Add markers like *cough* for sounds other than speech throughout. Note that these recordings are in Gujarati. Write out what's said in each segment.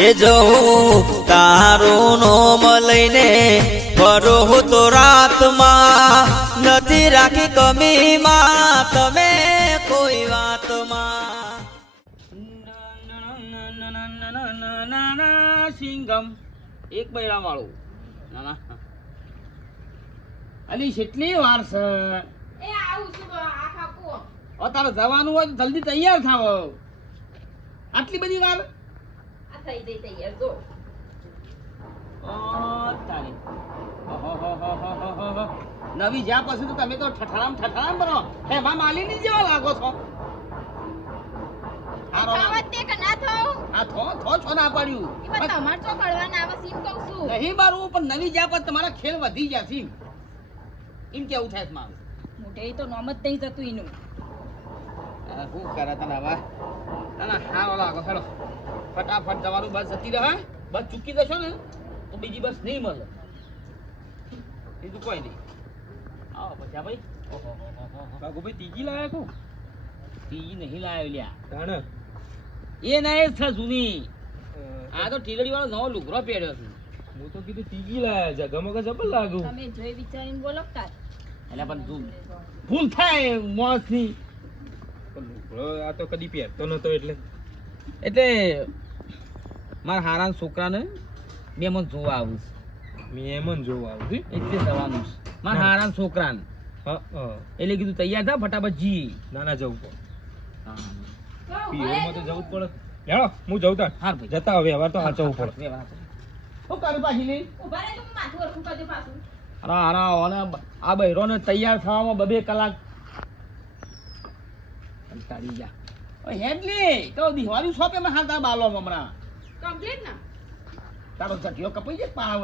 એ જવું તારું નોમ લઈને ફરો તો રાતમાં નથી રાખી કમીમાં. તમે કોઈ વાતમાં સિંગમ. એક બૈરામ વાળું ના અલી કેટલી વાર છે. એ આવું છું આ તારે જવાનું હોય તો જલ્દી તૈયાર થાવ. આટલી બધી વાર? થઈ જઈ તૈયાર જો. નવી જ્યાં પછી તો તમે તો ઠઠારામ ઠઠારામ બનો હે મા માલીની જેવા લાગો છો નહીં મારું પણ નવી જ્યાં પર તમારા ખેલ વધી ગયા છે એમ. કેવું થાય મારું મોઢે તો નોમ જ નહીં જતું એનું શું કરે તને હવે હારો લાગો હેડો ફટાફટ તમારું બસ જતી રહે બસ ચૂકી જશો ને તો બીજી બસ નહીં મળે. બીજું કોઈ નહીં. આવો પછી આ ભાઈ. ઓહો બાગુભાઈ ત્રીજી લાયા કો? ત્રીજી નહીં લાવ્યો લ્યા. એ નહીં છે જૂની આ તો ટીલડી વાળો નવો લુગરો પહેર્યો છે. હું તો કીધું ત્રીજી લાવે છે. ગમે કે જબર લાગુ. તમે જોઈ વિચારીને બોલો તાર. એટલે પણ તું ભૂલ થાય લુગડો આ તો કદી પહેરતો નતો એટલે. એટલે મારા હારા છોકરાને બે જોવા આવું છે. મેં એમ જ જોવા આવું છું. એટલે જવાનું છે. મારા હારા છોકરાને. હા હા. એટલે કીધું તૈયાર થા ફટાફટ જી ના ના જવું પડે. પીઓમાં તો જવું જ પડે. હેડો હું જઉં તાર. હાર ભાઈ. જતા હવે હવે તો સાચવવું પડે. બે વાર. શું કરું પાછી લઈ ઊભા રહેજો હું માથું હરખું કરજો પાછું. અરે અરે અને આ બૈરોને તૈયાર થવામાં બબે કલાક. કંટાળી જા. ઓય હેડલી તો દિવાળી શોપે મેં હાલતા બાલો હમણાં. કમ્પ્લીટ ના? તારો ચટિયો કપાઈ જાય પાવ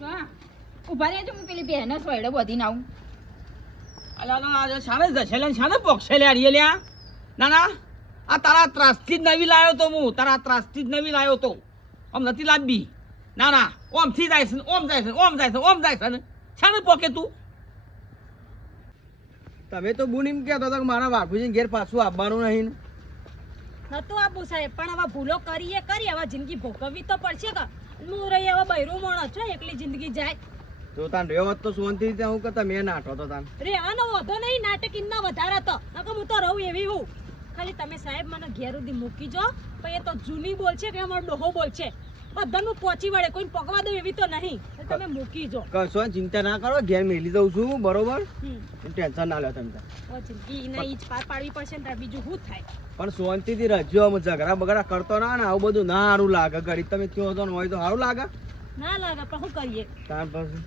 હા. ઊભા રહેજો હું પેલી બહેનો સોયડો બધી નાવું અલા ના આજે શાને જશે લે શાને પોક્ષે લે આરીએ લ્યા. ના ના આ તારા ત્રાસથી જ નવી લાયો તો હું તારા ત્રાસથી જ નવી લાયો તો. આમ નથી લાવવી ના ના ઓમથી જાય છે ઓમ જાય છે ઓમ જાય છે ઓમ જાય છે શાને પોકે તું? તમે તો બુન એમ કહેતો હતો કે મારા બાપુજીને ઘેર પાછું આવવાનું નહીં ને. નતું આપવું સાહેબ પણ હવે ભૂલો કરીએ કરી હવે જિંદગી ભોગવવી તો પડશે કે. હું રહી હવે બૈરું મોણો છો એકલી જિંદગી જાય. તો તાન રહ્યો તો સુવંતી રીતે હું કે મેં નાટો તો તાન. રેવાનો વધો નહીં નાટક ઇન્ના વધારે તો. નકર હું તો રહું એવી હું. ખાલી તમે સાહેબ મને ઘેર સુધી મૂકી જો પણ એ તો જૂની બોલ છે કે અમારો ડોહો બોલ છે. બધાનું પહોંચી વળે કોઈ પકવા દઉં એવી તો નહીં. તમે મૂકી જો. કશો ચિંતા ના કરો ઘેર મેલી દઉં છું બરોબર. ટેન્શન ના લો તમે જિંદગી ના ઈ જ પાર પાડવી પડશે ને બીજું શું થાય? પણ શાંતિથી રજો આમ ઝઘડા બગડા કરતો ના ને આવું બધું ના સારું લાગે. ઘડી તમે કયો તો ને હોય તો સારું લાગે. ના લાગે પણ શું કરીએ? તાર પછી.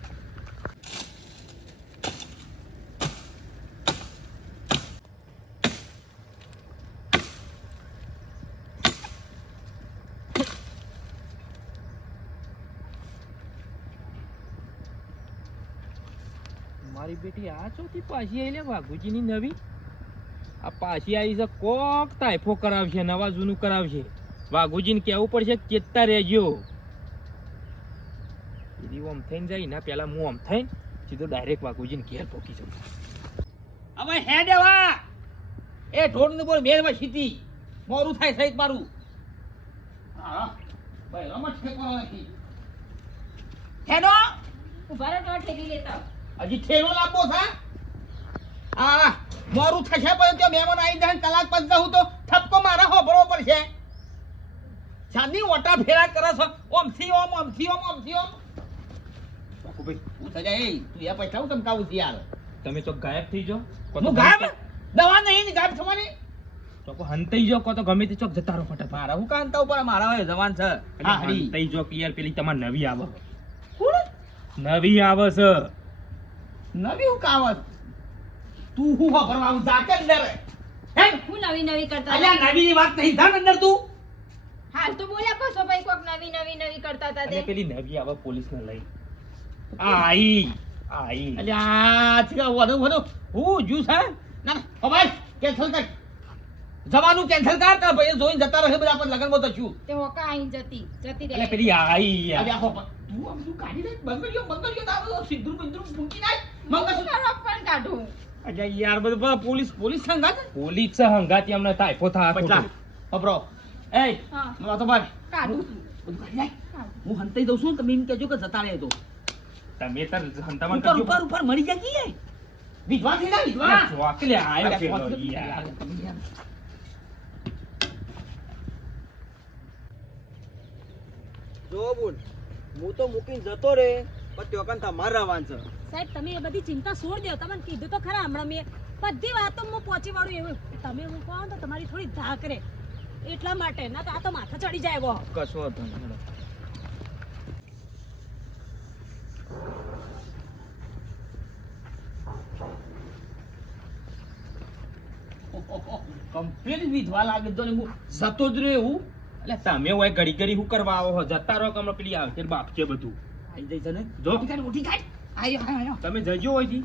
મારી બેટી આ ચોથી પાછી આવી લે વાઘુજીની નવી? આ પાછી આવી છે કોક તાયફો કરાવશે નવા જૂનું કરાવશે. વાઘુજીને કહેવું પડશે ચેતતા રહેજો. એની ઓમ થઈને જાય ને પેલા હું ઓમ થઈને સીધો ડાયરેક્ટ વાઘુજીને ઘેર પહોંચી જાઉં. હવે હે દેવા! એ ઢોળ ને બોલ મેળવા સીધી. મોરું થાય સહિત મારું. હા ભાઈ રમત ઠેકવાનો નથી. હેડો! ઊભા રહો તો ઠેકી લેતા હજી ઠેલો લાંબો છે આ મોરું થશે પણ જો મહેમાન આવી જાય કલાક પછી હું તો ઠપકો મારા હો પડશે. ચાંદી ઓટા ફેરા કરે છો. ઓમથી ઓમ ઓમથી ઓમ ઓમથી ઓમ. બાકુભાઈ હું થઈ જાય તું એ પૈસા હું ચમકાવું છું યાર? તમે તો ગાયબ થઈ હું ગાયબ? દવા નહીં ગાયબ થવાની? તો કો હંતાઈ જાઓ કો તો ગમે તે ચોક જતા રહો ફટાફટ. મારા હું કાંતા ઉપર? મારા હોય જવાન છે. હંતાઈ પેલી તમારે નવી આવે. કોણ? નવી આવે છે. નવી ઉકાવત કાવત? તું હું વાપરવા હું જાતે અંદર હે હું નવી નવી કરતા અલ્યા નવી ની વાત નહીં થાન અંદર તું. હાલ તો બોલ્યા પાછો ભાઈ કોક નવી નવી નવી કરતા હતા તે. પેલી નવી આવે પોલીસ ને લઈ આઈ આઈ. અલ્યા આજકા વધુ વધુ. હું જ્યુસ હે? ના ના ઓ ભાઈ કેન્સલ કર. જવાનું કેન્સલ કર તો ભાઈ જોઈને જતા રહે બધા આપણે લગન તો છું. તે હોકા આઈ જતી જતી રહે. પેલી આઈ યાર. અલ્યા હો પણ તું આમ તું કાઢી દે બંધ કર્યો બંધ કર્યો તારો સિંદૂર બિંદૂર ફૂંકી નાખ. મંગળ પણ કાઢું. અલ્યા યાર બધું પોલીસ પોલીસ સંગાત પોલીસ છે હંગાતી અમને થા પટલા અબરો એ હા. તો ભાઈ કાઢું બધું કાઢી નાખ. હું હંતાઈ દઉં છું તમે એમ કહેજો કે જતા રહે તો તમે તાર હંતામણ કરજો. ઉપર ઉપર મરી જાય કી વિધવા થઈ જાય વિધવા. ચોકલે આયો અરે, પેલો ફોન તો યાર. તમે યાર. જો બોલ. હું તો મૂકીને જતો રે પણ त्यो કન તમારે રહેવાનું સાહેબ તમે એ બધી ચિંતા છોડ દો. તમને કીધું તો ખરા હમણાં મેં બધી વાતો હું પહોંચી વાળું એવું. તમે હું કહો તો તમારી થોડી ધાક રે. એટલા માટે ના તો આ તો માથા ચડી જાય બહુ કશો હતો નહીં, કમ્પ્લીટ વિધવા લાગે તો ને હું જતો જ રહ્યો એવું એટલે તમે હોય ઘડી ઘડી હું કરવા આવો જતા રહો કે પેલી આવે બાપ છે બધું. આઈ જઈ છે ને જો. ઉઠી કાઢ ઉઠી કાઢ આઈ આઈ આઈ તમે જજો હોયથી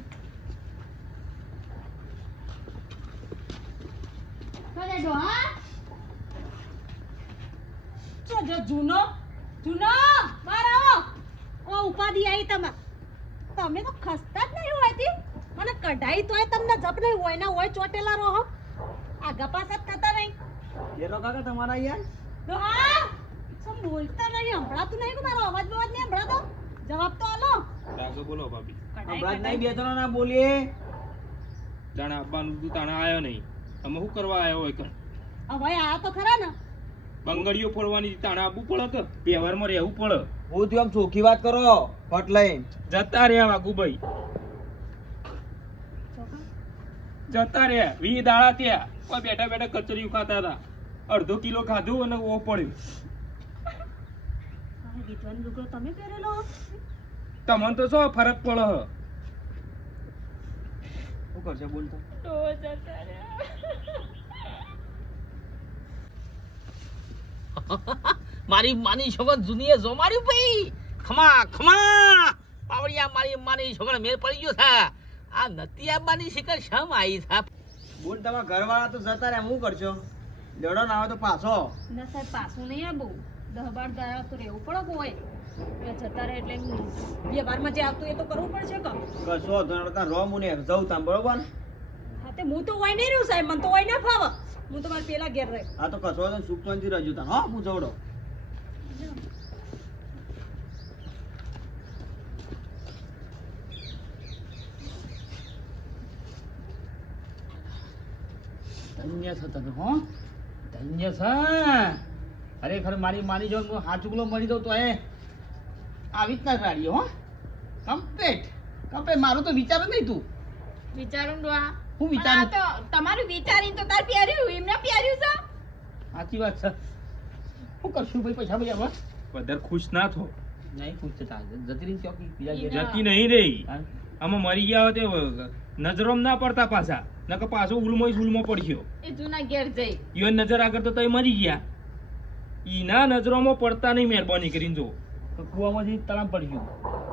ભલે ડોહા શું જો જૂનો જૂનો બહાર આવો. ઓ ઉપાધિ આવી તમે તમે તો ખસતા જ નહીં હોયતી મને કઢાઈ તોય તમને જપ નહીં હોય ના હોય ચોટેલા રહો. આગા પાછા જ થતા નહીં. ઘેરો કાકા તમારા યાર ડોહા શું બોલતા નહીં? સંભળાતું નહીં કે મારો અવાજ બવાજ નહીં સંભળાતો જવાબ તો આલો. રાગો બોલો ભાભી. કઢાઈ નહીં બે ત્રણ ના બોલીએ. જાણે આપવાનું તું તાણે આયો નહીં. તમે શું કરવા આયો હોય કણ? હવે આ તો ખરા ને. બંગડીઓ ફોડવાની તાણે આપવું પડે કે? વ્યવહારમાં રહેવું પડે. હું તું આમ ચોખ્ખી વાત કરો ફટ લઈને. જતા રહ્યા વાઘુભાઈ જતા રહ્યા. વી દાડા ત્યાં કોઈ બેઠા બેઠા કચરિયું ખાતા હતા. અડધો કિલો ખાધું અને ઓ પડ્યું. આ લુગડો તમે પહેરેલો? તમને તો શું ફરક પડે હ? શું કરશે? બોલતો ડોહા જતા રહ્યા. *laughs* મારી માની છોકર જૂનીએ જો મારી ભાઈ? ખમા ખમા! પાવડિયા મારી માની છોકર મેર પડી ગયો થા આ નતી આબાની શિકર શમ આવી થા બોલ તમારા ઘરવાળા તો જતા રહ્યા. હું કરશો? લેડો ના આવે તો પાછો. ના સાહેબ પાછું નહીં આવું દહ બાર દાડા તો રહેવું પડે હોય એટલે જતા રહે એટલે વ્યવહારમાં જે આવતું એ તો કરવું પડશે કે? કશો હતો ને તાર રો જઉં તામ બરોબર? હા તે હું તો હોય નહીં રહ્યું સાહેબ મને તો હોય ના ફાવે. હું તો મારા પેલા ઘેર રહે. હા તો કશો હતો સુખ શાંતિ રહેજો તાર હો હું જવડો. ધન્ય થતા હો. છે ખરેખર મારી માની જો હું હાચુકલો મળી દઉં તો એ આવી રીતના જ રાડીઓ હો? કમ્પ્લીટ. કમ્પ્લીટ. મારું તો વિચાર જ નહીં તું. વિચારું ડોહા. હું વિચારું? તો તમારું વિચારીને તો તાર પ્યાર્યું એમને પ્યાર્યું છે? સાચી વાત છે. શું કરશું ભાઈ પૈસા ભાઈ આવા વધારે ખુશ ના થો. નહીં ખુશ થતા જતી રહી ચોકી બીજા જતી નહીં રહી. આમાં મરી ગયા હોય તે નજરોમાં ના પડતા પાછા. નકર પાછો ઉલમો ઉલમો પડ્યો. એ જૂના ઘેર જઈ. યો નજર આગળ તો તઈ મરી ગયા. ઈના નજરોમાં પડતા નહીં મહેરબાની કરીને જો કુવામાંથી તળામ પડી ગયું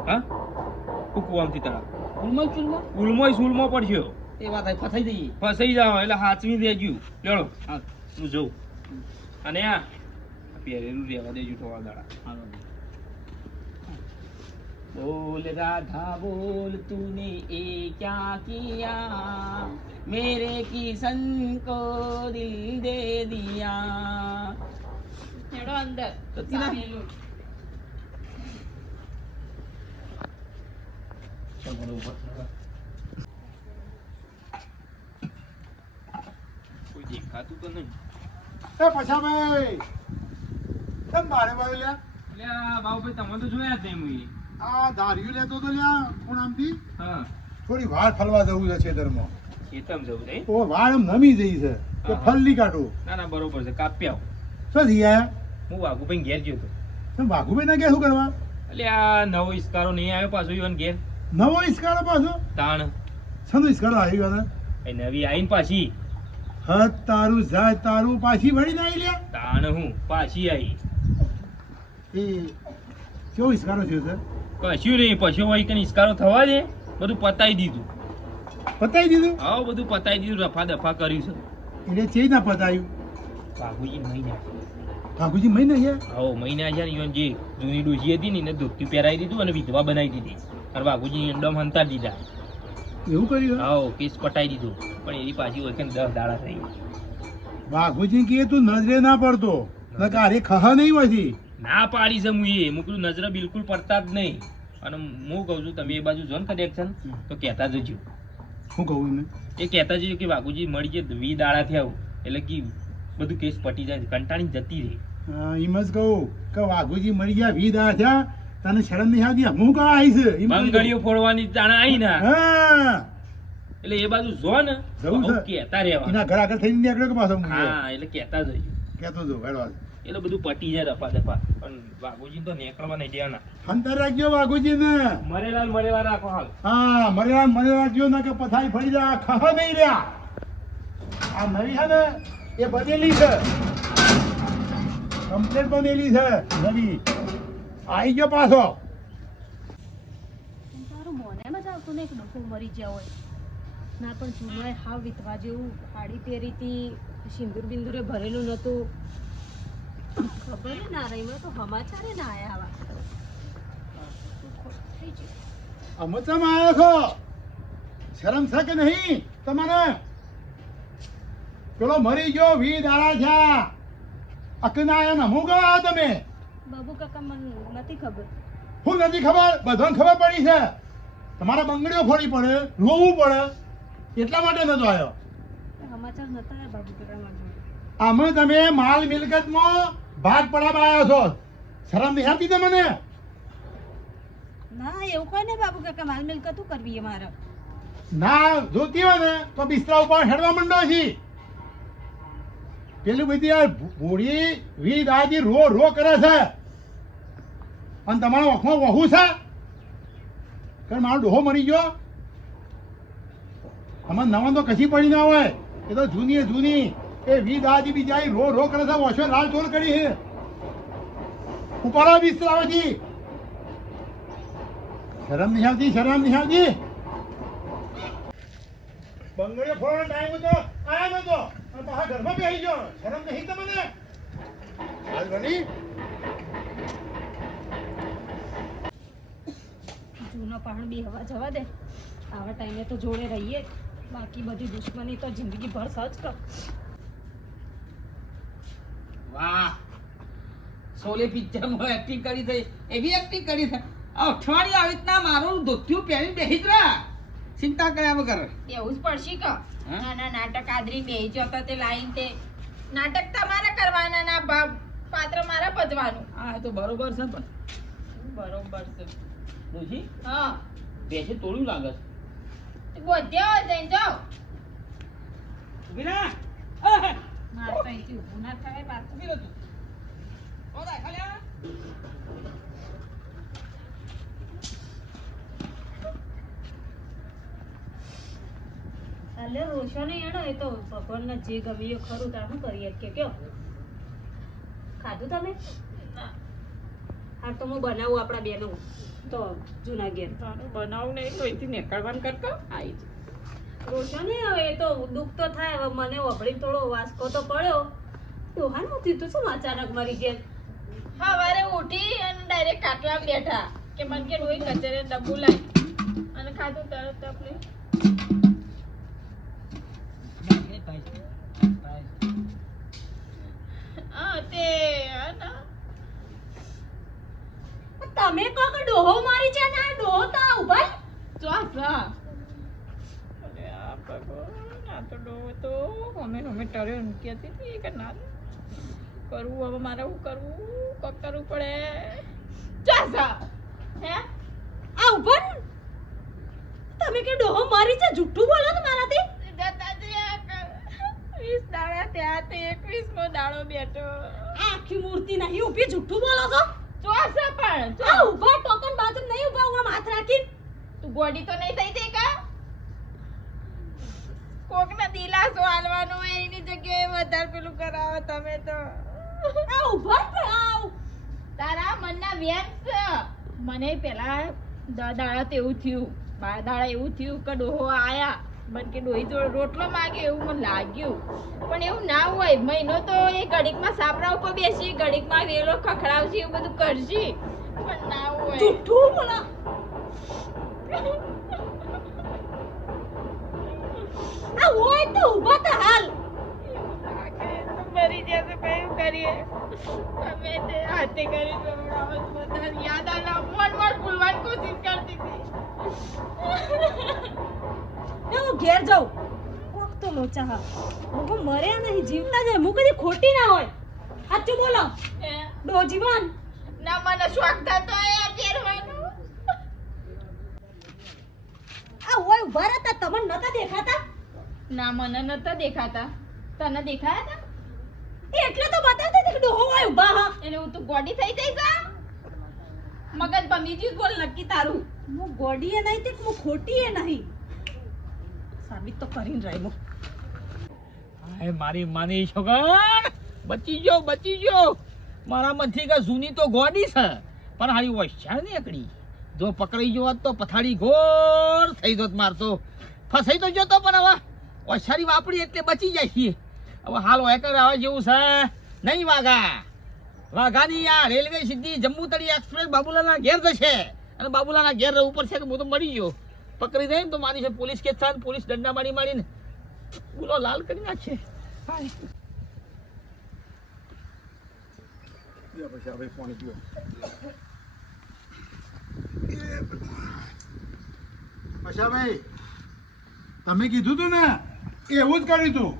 હા કુવામાંથી કુવામથી તળા ઉલમો ચૂલમો ઉલમો ઉલમો પડ્યો. એ વાત ફસાઈ જઈએ. ફસાઈ જાવ એટલે હાચવી દેજો લેડો. હા. હું જોઉં. અને આ પહેરેલું રહેવા દેજો થોડા દાડા હાલો. બોલ राधा बोल तूने ये क्या किया मेरे किसन को दिल दे दिया હેડો અંદર જતી ના? સામેલું. કોઈ દેખાતું તો નહીં એ પછાભાઈ કેમ બારે બારે લ્યા એટલે આ બાબુભાઈ તમે તો જોયા જ નહીં મુઈ આ ધાર્યું લેતો તો લ્યા ખૂણામથી. હા. થોડી વાળ ફલવા જવું છે ખેતરમાં ખેતમ જવું નહીં? વાળ વાર આમ નમી જઈ છે. તો હા. ફલની કાઢું. ના ના બરોબર છે. કાપ્યા. શું થયા આયા હું વાઘુભાઈ ઘેર ગયો તો તમે વાઘુભાઈ ના ગયા શું કરવા? એટલે આ નવો ઇસ્કારો નહીં આવ્યો પાછો ઈવન ઘેર. નવો ઇસ્કારો પાછો? તાણ. શાનો ઇસ્કારો આવી ગયો ને એ નવી આઈને પાછી. હા તારું જાય તારું પાછી વળી ના આવી લ્યા. તાણ હું પાછી આવી. એ કેવો ઇસ્કારો થયો છે? કશું નહીં પશુ હોય કે નિષ્કારો થવા દે બધું પતાઈ દીધું. પતાવી દીધું? હા બધું પતાવી દીધું રફા દફા કર્યું છે. એટલે છે ના પતાવ્યું બાબુજી મહિના બાબુજી મહિના છે? હા મહિના છે ને જે જૂની ડોસી હતી ને એને ધોતી પહેરાવી દીધું અને વિધવા બનાવી દીધી. અને બાબુજી અંડમ હંતા દીધા. એવું કર્યું હા કેસ પટાઈ દીધું. પણ એની પાછી હોય કે દસ દાડા થઈ. બાબુજી કે તું નજરે ના પડતો. નકર કારે ખહ નહીં હોતી ના પાડી છે હું એ મુકલું નજર બિલકુલ પડતા જ નહીં. અને હું કહું છું તમે એ બાજુ જો ને કનેક્શન તો કહેતા જજો. શું કહું એને એ કહેતા જજો કે વાઘુજી મળી જાય વી દાડા થયા એટલે કે બધું કેસ પટી જાય કંટાળી જતી રહે. એમ જ કહું કે વાઘુજી મળી ગયા વી દાડા થયા તને શરમ નહીં આવતી? હું કહા આવી છે? બંગડીઓ ફોડવાની જાણે આવી ના. એટલે એ બાજુ જો ને જવું આવું. કહેતા રહેવા એના ઘર આગળ થઈને નીકળ્યો કે પાછો હા એટલે કહેતા જજો. કહેતો હતો હેડવા એટલે બધું પટી જાય રફા દફા. પણ વાઘુજી તો નેકળવા નહીં દેવાના અંતર રાખજો વાઘુજી ને મરેલાલ મરેલા રાખો હાલ. હા મરેલાલ મને રાખજો ના કે પથારી ફરી જા ખહ નહીં રહ્યા. આ નવી છે ને એ બનેલી છે. કમ્પ્લેટ બનેલી છે નવી. આવી ગયો પાછો. તારું મોનેમાં જ આવતું ને એક ડોકું મરી ગયા હોય. ના પણ જૂનોએ હાવ વિધવા જેવું. સાડી પહેરી હતી સિંદૂર બિંદુરે ભરેલું નહોતું ખબર ના રહી મને તો સમાચારે ના આયા આવા શું ખોટું થઈ ગયું. અમે ચમ આવ્યો છો શરમ છે કે નહીં તમને પેલો મરી ગયો વી દાડા થયા અકના હું ગયો તમે બાબુ કાકા મને નથી ખબર હું નથી ખબર બધાને ખબર પડી છે તમારે બંગડીઓ ફોડી પડે રોવું પડે એટલા માટે નતો આવ્યો સમાચાર નતા બાબુ આમાં તમે માલ મિલકતમાં ભાગ પડાવવા આવ્યો છો? શરમ નહીં આવતી તમને ના એવું કોઈ નહીં બાબુ કાકા માલ મિલકતું કરવી મારે. ના જોતી હોય ને તો બિસ્તરા ઉપર હેડવા માંડો છે. પેલું બધી આ ભોળી વી દાદી રો રો કરે છે. અને તમારા ઓખમાં વહુ છે? કારણ મારો ડોહો મરી ગયો. આમાં નવા તો કશી પડી ના હોય. એ તો જૂની જૂની. એ વી દાદી બીજા રો રો કરે છે ઓછો લાલ ચોર કરી છે. ઉપાડો બિસ્તરા છે. શરમ નહીં આવતી, શરમ નહીં આવતી. બંગડીઓ ફોડવાનો ટાઈમ હતો, આયા નતો અને પાછા ઘરમાં બેસી ગયો. શરમ નહીં તમને? હાલ બની જૂનો પહાણ બી હવા જવા દે. આવા ટાઈમે તો જોડે રહીએ. બાકી બધી દુશ્મની તો જિંદગી ભર સજ કર. વાહ. સોલે પિક્ચરમાં એક્ટિંગ કરી થઈ એવી એક્ટિંગ કરી થઈ અઠવાડિયે આવી રીતના મારું ધોત્યું પહેરી બેસી જ રહ્યા ચિંતા કર્યા વગર. એવું જ પડશે કે? નાના નાટક આદરી બેહી જતા તે લાઈન તે નાટક તમારે કરવાના ના ભાવ પાત્ર મારે ભજવાનું. હા તો બરોબર છે પણ. બરોબર છે. ડોશી હા. બેસે તોડ્યું લાગે છે. બોધ્યા જઈને જાઓ. ઊભી અહે. અહીંથી ઊભું ના થાય. એટલે રોશો નહીં એનો એ તો ભગવાનને જે ગમે એ ખરું તાર શું કરીએ કે કયો ખાધું તમે? હા તો હું બનાવું આપણા બેનું તો જૂના ઘેર બનાવું નહીં તો અહીંથી નીકળવાનું કરતો. આવી રોશો નહીં હવે એ તો દુઃખ તો થાય. હવે મને વભળી થોડો વાસકો તો પડ્યો. ડોહા થયું તું શું અચાનક મરી ગયા? સવારે ઉઠી અને ડાયરેક્ટ કાટલા બેઠા કે મને કે રોઈ કચેરે ડબ્બુ લાવી. અને ખાધું તરત આપણે હા તે તમે કોક ડોહો મારી છે ને? ડોહો તો ઊભા ચોસા આ ભગવાન આ તો અમે અમે ટર્યો ને કહેતી હતી કે ના કરવું હવે મારે શું કરવું? કક કરવું પડે. ચાસા હે? આ ઉપર તમે કે ડોહો મારી છે જુઠ્ઠું બોલો છો મારાથી. વીસ દાડા ત્યાં તે એકવીસ મો દાડો બેઠો. આખી મૂર્તિ નહીં ઊભી જુઠ્ઠું બોલો છો? ચોસા પણ આ ઊભા ટોકન બાજુ નહીં ઊભા હું હાથ રાખી. તું ગોડી તો નહીં થઈ જઈ કા? ને દિલાસો આલવાનો હોય એની જગ્યાએ વધારે પેલું કરાવો તમે તો. આ ઊભા થાવ તારા મનના વ્યંગ મને પેલા દાડા તેવું થયું. બાર દાડા એવું થયું કે ડોહો આયા. મને કે ડોહી જોડે રોટલો માગે એવું મને લાગ્યું. પણ એવું ના હોય. મહિનો તો એ ઘડીકમાં સાપરા ઉપર બેસી ઘડીકમાં વેલો ખખડાવશે એવું બધું કરશે. પણ ના હોય. જુઠ્ઠું બોલો. આ હોય તો ઊભા તો હાલ. મરી જશે શું કરીએ. અમે તે હાથે કરી બધાને યાદ આલા. મોન મોન ભૂલવાની કોશિશ કરતી હતી. હું ઘેર જાઉં. કોક તો લોચા હા હું મર્યા નહીં જીવતા જાય. હું કદી ખોટી ના હોય. સાચું બોલો. એ, ડો જીવન. ના મને શોખ થતો એ પહેરવાનો આ હોય ઊભા રહેતા તમને નતા દેખાતા? ના મને નતા દેખાતા. તને દેખાયા હતા એટલે તો બતાવતા તે ડોહો હોય ઊભા હા. એટલે હું તો ગોડી થઈ જઈશ? મગજ બમીજી બોલ નક્કી તારું. હું ગોડી એ નહીં તે હું ખોટી એ નહીં? સાબિત તો કરીને રહી હું હાય મારી માની છોકર. બચી ગયો બચી ગયો. મારા મનથી કે જૂની તો ગોડી છે પણ હારી હોશિયાર નીકળી જો પકડાઈ ગયો હોત તો પથારી ઘોર થઈ જોત મારતો. ફસાઈ તો જતો પણ હવે. હોશિયારી વાપરી એટલે બચી જાય છીએ. હવે હાલ હોય આવે જેવું છે. નહીં વાઘા વાઘાની આ રેલવે સીધી જમ્મુ તળી એક્સપ્રેસ બાબુલાના ઘેર જશે. અને બાબુલાના ઘેર ઉપર છે કે હું તો મરી ગયો. પકડી દે તો મારી છે પોલીસ કેસ થાય પોલીસ દંડા મારી મારીને. બોલો, લાલ કરી નાખશે. તમે કીધું તું ને એવું જ કર્યું તું.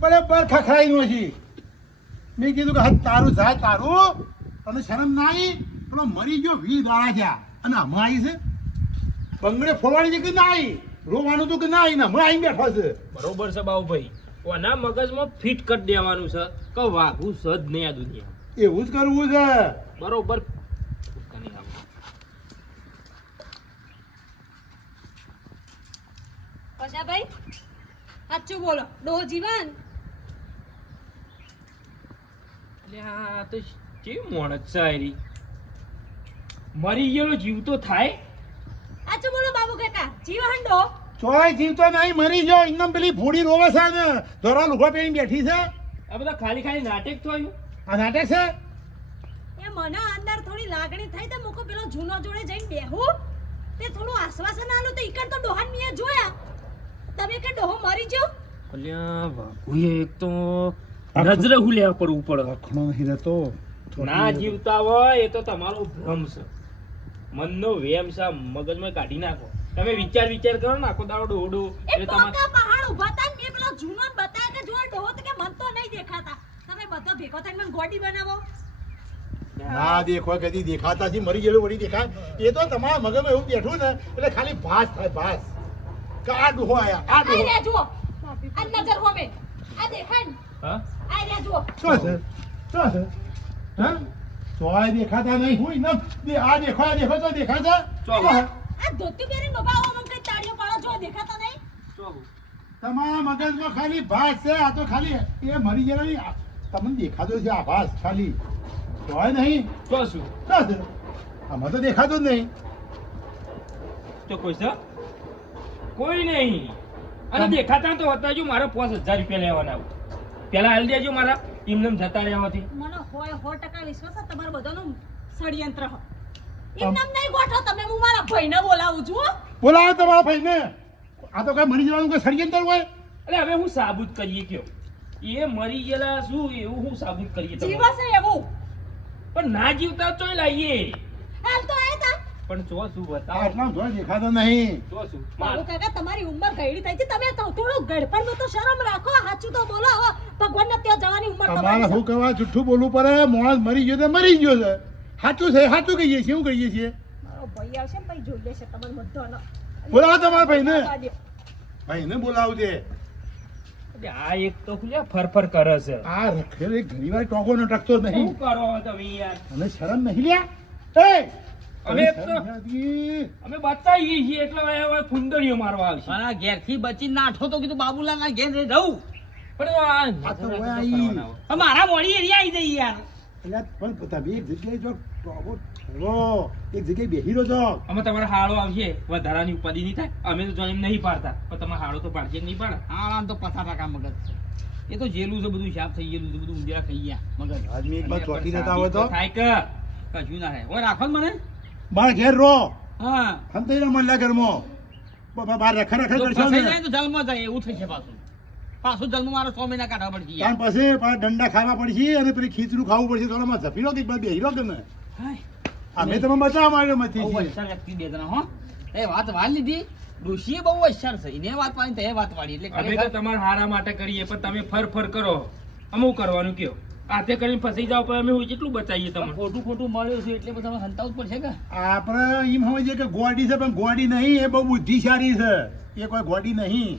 બરાબર ખખડાઈ નથી મેં કીધું કે હા તારું જાય તારું. તને શરમ ના આવી પણ મરી ગયો વી દાડા થયા અને હમણાં આવી છે. બંગડે ફોડવાની છે કે ના આવી રોવાનું તું કે ના આવી ને હમણાં આવી બેઠો છે. બરોબર છે બાબુભાઈ ઓના મગજમાં ફિટ કરી દેવાનું છે. કે વાઘું સદ નહીં આ દુનિયા એવું જ કરવું છે. બરોબર. પશાભાઈ સાચું બોલો. ડોહો જીવન? આ તો કેવી મોણસ છે મરી ગયેલો જીવ થાય. સાચું બોલો બાબુ કાકા. જીવન ડો. ચોય જીવતો નહીં મરી ગયો. એકદમ પેલી ભૂડી રોવે છે ને. ધોરા લુગડા પહેરીને બેઠી છે. આ બધા ખાલી ખાલી નાટક થયું? આ નાટક છે? એ મને અંદર થોડી લાગણી થઈ તો મૂકો. પેલો જૂનો જોડે જઈને બેહું. તે થોડું આશ્વાસન આલું તો ઈકણ તો ડોહાન મિયા જોયા. તમે કે ડોહો મરી જો અલ્યા વાઘુએ એક તો નજરે હુલ્યા પર ઉપર. રખણો નહીં રહેતો. ના જીવતા હોય એ તો તમારો ભ્રમ છે. મનનો વેમ છે મગજમાં કાઢી નાખો. તમે વિચાર વિચાર કરો ને આખો દાડો ડોડો એ એટલે તમારે પહાડ ઊભા હતા ને પેલો જૂનો બતાય કે જો ડોહો તો કે મન તો નહીં દેખાતા. તમે બધો ભેગો થઈને મને ગોડી બનાવો. ના દેખો કદી દેખાતા છે મરી ગયેલું વળી દેખાય. એ તો તમારા મગજમાં એવું બેઠું ને એટલે ખાલી ભાસ થાય ભાસ. કે આ ડોહો આયા આ આ ડોહો રહ્યા જુઓ. આ નજર હોમે. આ દેખાય ને? હા? આ રહ્યા જુઓ. શું છે? શું છે? હા? ચોય દેખાતા નહીં હું એમ દે આ દેખો આ દેખો તો દેખાતા? ચોગો. આ ધોતી પહેરીને ઊભા હો મને કઈ તાળીઓ પાડો જો દેખાતા નહીં? તમારા મગજમાં ખાલી ભાસ છે આ તો ખાલી એ મરી આ તમને દેખાતો છે આ ભાસ ખાલી. ચોય નહીં? તો શું? આમાં તો દેખાતો જ નહીં. તો કોઈ છે? કોઈ નહીં. અને દેખાતા તો હતા જો મારા પાંચ હજાર રૂપિયા લેવાના પેલા હાલ દેજો મારા એમને જતા રહેવાથી મને હોય સો ટકા વિશ્વાસ છે તમારા બધાનું ષડયંત્ર હ. નહીં ગોઠો તમે હું મારા ભાઈને બોલાવું છું બોલાવો તમારા ભાઈને. આ તો કઈ મરી જવાનું કોઈ ષડયંત્ર હોય? એટલે હવે હું સાબુત કરીએ કયો? એ મરી ગયેલા શું એવું હું સાબુત કરીએ તમારે? જીવશે એવું. પણ ના જીવતા લાવીએ તો તા પણ જો શું બતાવો. આટલા જોર દેખાતો નહીં. જો શું. બાબુ કાકા તમારી ઉંમર ગયડી થઈ છે? તમે તો થોડું ગડપણનું તો શરમ રાખો. સાચું તો બોલો હવે. ભગવાનને ત્યાં જવાની ઉંમર તમારે શું છે. કહેવા જુઠ્ઠું બોલવું પડે. મોણસ મરી ગયો તો મરી ગયો છે. સાચું છે? સાચું કહીએ છીએ. શું કહીએ છીએ? મારો ભાઈ આવશે ને ભાઈ જોઈ લેશે તમારો બધો બોલાવો તમારા ભાઈને. ભાઈને બોલાવજે. આ એક તો ખુલ્યા ફરફર કરે છે. આ રખેલ એક ઘણી વાર ટોકો ન ટકતો નહીં. શું કરો તમે યાર? અને શરમ નહીં લ્યા. એ! અમે બચાવીએ છીએ એટલે હવે હવે ફુંદરીઓ મારવા આવશે. મારા ઘેરથી બચી નાઠો તો કીધું બાબુલાલના ઘેર રહું પણ મારા મોડી એરિયા આવી જઈ યાર. પણ તમે એક જગ્યાએ જો એક જગ્યાએ બેહી રહ્યો છો અમે તમારા હાળો આવશે વધારાની ઉપાધિ નહીં થાય. અમે તો નહીં પાડતા. પણ તમારા હાળો તો પાડશે નહીં પાડે? આમ તો પચાસ ટકા મગજ છે. એ તો જેલું છે બધું સાફ થઈ ગયેલું છે બધું ઊંધિયા ખાઈ ગયા મગજ. આજમી એક બાર ચોટી જતા હોય તો થાય કે. કશું ના થાય. ઓય રાખો ને મને. મારા ઘેર રો હા. હમ તો મળ્યા ઘરમાં બ- બ- બાર રખા રખા કરશો ને જાય તો જલમાં જાય એવું થશે પાછું. પાછું જન્મ મારો સો મહિના કાઢવા પડશે ત્યાર પછી પણ દંડા ખાવા પડશે અને પેલી ખીચડું ખાવું પડશે. થોડામાં ઝપી લો કે બેહી લો કે ને અમે તમે બચાવવા માંગ્યો બહુ મથી. હોશિયાર વ્યક્તિ બે જણા હો. એ વાત વાળી લીધી. ડોશીએ બહુ હોશિયાર છે. એને વાત વાળી તો એ વાત વાળી. એટલે અમે તો તમારા હારા માટે કરીએ પણ તમે ફર ફર કરો. અમુક કરવાનું કયો હાથે કરીને ફસી જાવ પણ અમે હું કેટલું બચાવીએ તમને. ખોટું ખોટું મળ્યું છે એટલે બધા હંતાવું જ પડશે કે? આપણે એમ સમજીએ કે ગોડી છે પણ ગોડી નહીં એ બહુ બુદ્ધિશાળી છે. એ કોઈ ગોડી નહીં.